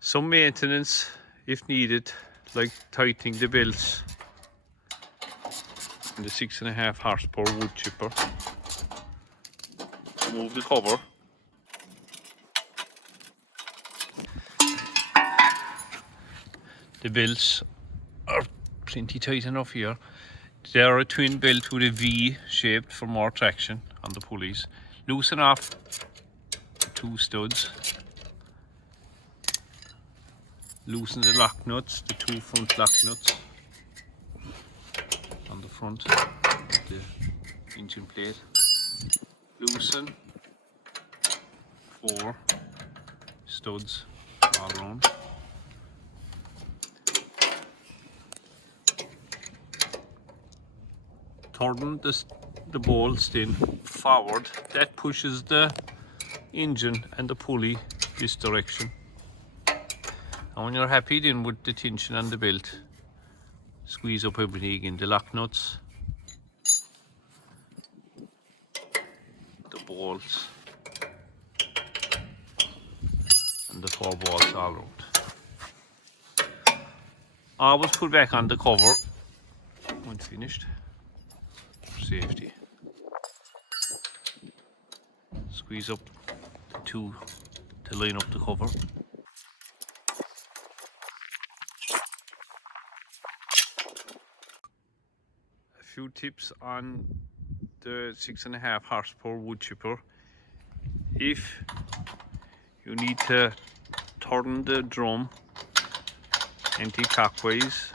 Some maintenance if needed, like tightening the belts in the 6.5 horsepower wood chipper. Remove the cover. The belts are plenty tight enough here. They are a twin belt with a V shaped for more traction on the pulleys. Loosen off the 2 studs. Loosen the lock nuts, the 2 front lock nuts on the front of the engine plate. Loosen 4 studs all around. Turn the bolts in forward. That pushes the engine and the pulley this direction. And when you're happy then with the tension on the belt, squeeze up everything again. The lock nuts, the bolts, and the 4 bolts all around. Always put back on the cover when finished for safety. Squeeze up the 2 to line up the cover. A few tips on the 6.5 horsepower wood chipper. If you need to turn the drum anti-clockwise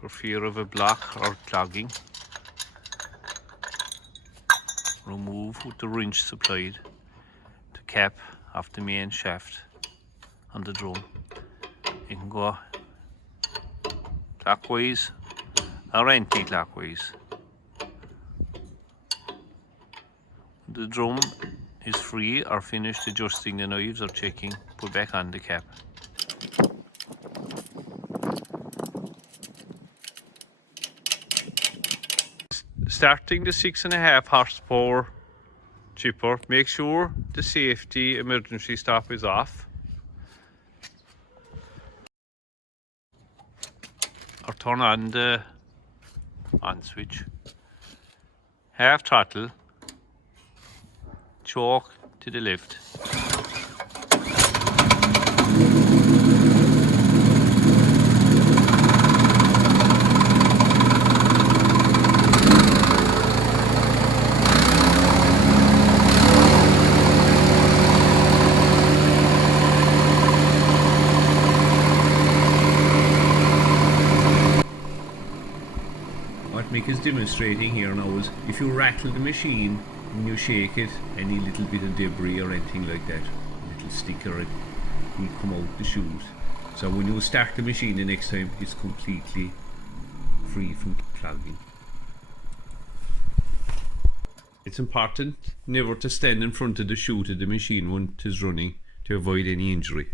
for fear of a block or clogging, remove with the wrench supplied the cap off the main shaft on the drum. You can go clockwise or anti-clockwise. The drum is free or finished adjusting the knives or checking, put back on the cap. Starting the 6.5 horsepower chipper, make sure the safety emergency stop is off. Or turn on the on switch. Half throttle, choke to the left. What Mick is demonstrating here now is if you rattle the machine and you shake it, any little bit of debris or anything like that, a little sticker, it will come out the chute. So when you start the machine the next time, it's completely free from clogging. It's important never to stand in front of the chute of the machine when it is running to avoid any injury.